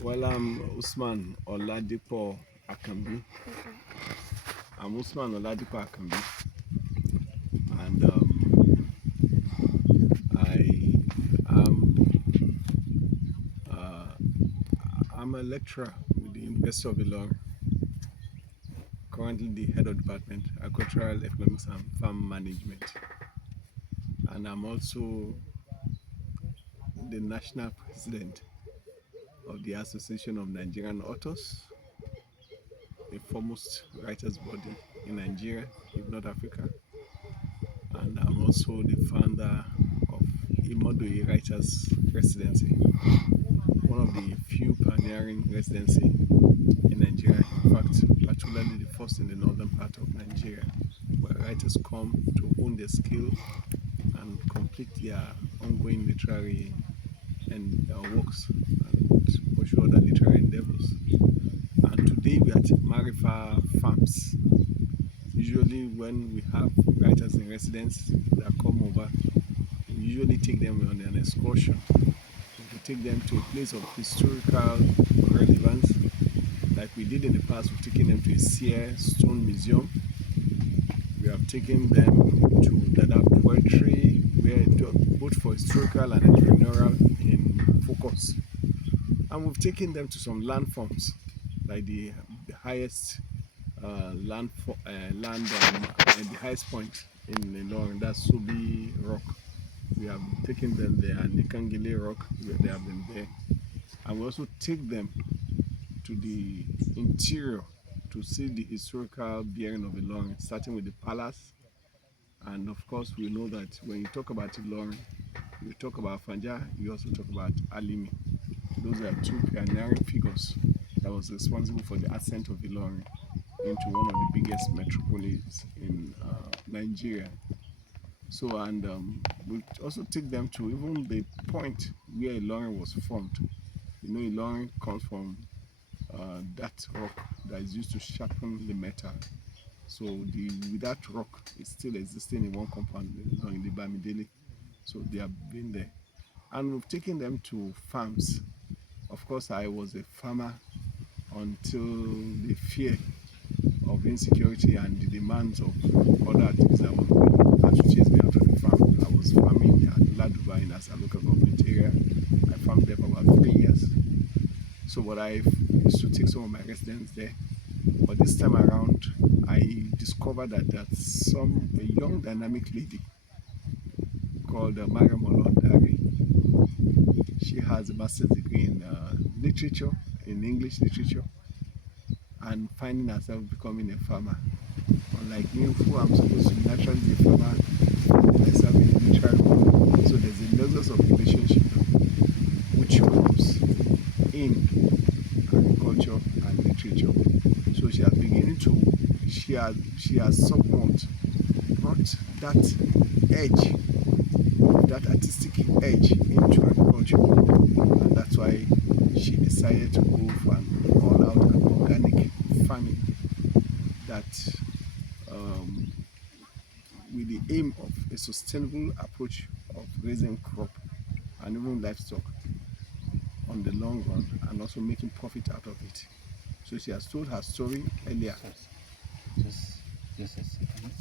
Well, I'm Usman Oladipo Akambi. I'm Usman Oladipo Akambi, and uh, I'm a lecturer with the University of Ilorin. Currently, the head of department, agricultural economics and farm management, and I'm also the national president of the Association of Nigerian Authors, the foremost writers body in Nigeria, if not Africa. And I'm also the founder of Imodoye Writers Residency, one of the few pioneering residency in Nigeria. In fact, particularly the first in the northern part of Nigeria, where writers come to hone their skill and complete their ongoing literary and works and pursue other literary endeavors. And today we are at Marifa Farms. Usually when we have writers in residence that come over, we usually take them on an excursion. We take them to a place of historical relevance, like we did in the past. We've taken them to a Seer Stone Museum. We have taken them to Dada Poetry, where both for historical and entrepreneurial in focus. And we've taken them to some landforms, like the highest the highest point in Ilorin, that's Subi Rock. We have taken them there, and Nikangele Rock, where they have been there. And we also take them to the interior to see the historical bearing of Ilorin, starting with the palace. And of course, we know that when you talk about Ilorin, you talk about Fanja, you also talk about Alimi. Those are two pioneering figures that was responsible for the ascent of Ilorin into one of the biggest metropolis in Nigeria. So, and we also take them to even the point where Ilorin was formed. You know, Ilorin comes from that rock that is used to sharpen the metal. So that rock is still existing in one compound in the Bamidele. So they have been there. And we've taken them to farms. Of course, I was a farmer until the fear of insecurity and the demands of other activities that had to chase me out of the farm. I was farming at Laduba in Asa local government area. I farmed there for about 3 years. So what I used to take some of my residents there. But this time around, I discovered that there's a young dynamic lady called Mariam Olodare. She has a master's degree in literature, in English literature, and finding herself becoming a farmer. Unlike me, who I'm supposed to be naturally be a farmer, myself in the literary world. So there's a nexus of relationship which comes in agriculture and literature. So she has somewhat brought that edge, that artistic edge into agriculture, and that's why she decided to go for an all-out organic farming that with the aim of a sustainable approach of raising crop and even livestock on the long run, and also making profit out of it. So she has told her story earlier. Just a second.